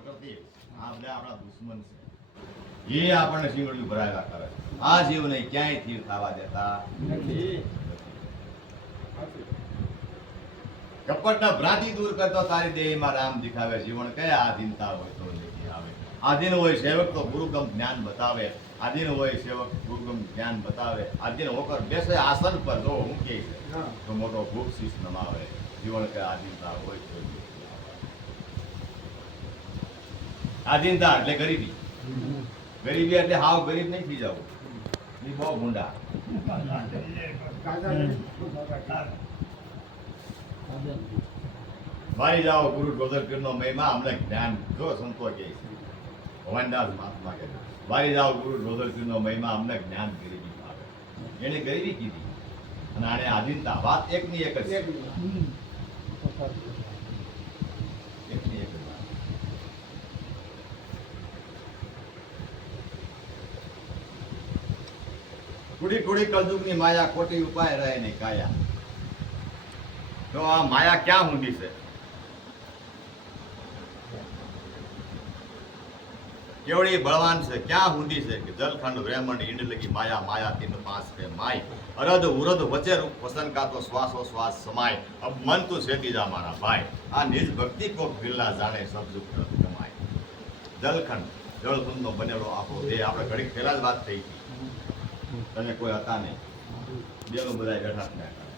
પ્રકૃતિ આ બધા આપણા દુશ્મન છે એ આપણને શિવડ્યું ભરાવ્યા કરે આ જીવને ક્યાંય થીર થવા દેતા નથી કપટના ભ્રાંતિ દૂર કરતો તારી દેહીમાં રામ દેખાવે જીવન કયા આધીનતા હોય તો લેતી આવે આધીન હોય સેવક તો ગુરુગમ જ્ઞાન બતાવે આધીન હોય સેવક ગુરુગમ જ્ઞાન બતાવે આધીન હોકર બેસે આસન પર જો હું કે તો મોટો ભૂખ શીશ નમાવે જીવન કયા આધીનતા હોય તો આધીનતા એટલે ગરીબી ગરીબી એટલે હાવ ગરીબ નહીં થઈ જવું એ બહુ ગુંડા મારી જાઓ ગુરુ ગોદર પીરનો મહિમા અમને જ્ઞાન જો સંતો કહે છે ભવાનદાસ મહાત્મા કહે મારી જાઓ ગુરુ ગોદર પીરનો મહિમા અમને જ્ઞાન ગરીબી આવે એને ગરીબી કીધી અને આને આધીનતા વાત એકની એક જ છે એકની એક જ વાત કુડી કુડી કલયુગની માયા ખોટી ઉપાય રહે નહીં કાયા તો આ માયા ક્યાં ઊંડી છે કેવડી બળવાન છે ક્યાં ઊંડી છે કે જલખંડ બ્રહ્માંડ ઈંડ લગી માયા માયા તીન પાંચ છે માય અરદ ઉરદ વચ્ચે રૂપ વસન કા તો શ્વાસો શ્વાસ સમાય અબ મન તું સેતી જા મારા ભાઈ આ નિજ ભક્તિ કો બિરલા જાણે સબ સુખ કમાય જલખંડ જળખંડનો બનેલો આખો દેહ આપણે ઘડી પહેલા જ વાત થઈ હતી તમે કોઈ હતા નહીં બેનો બધા બેઠા જ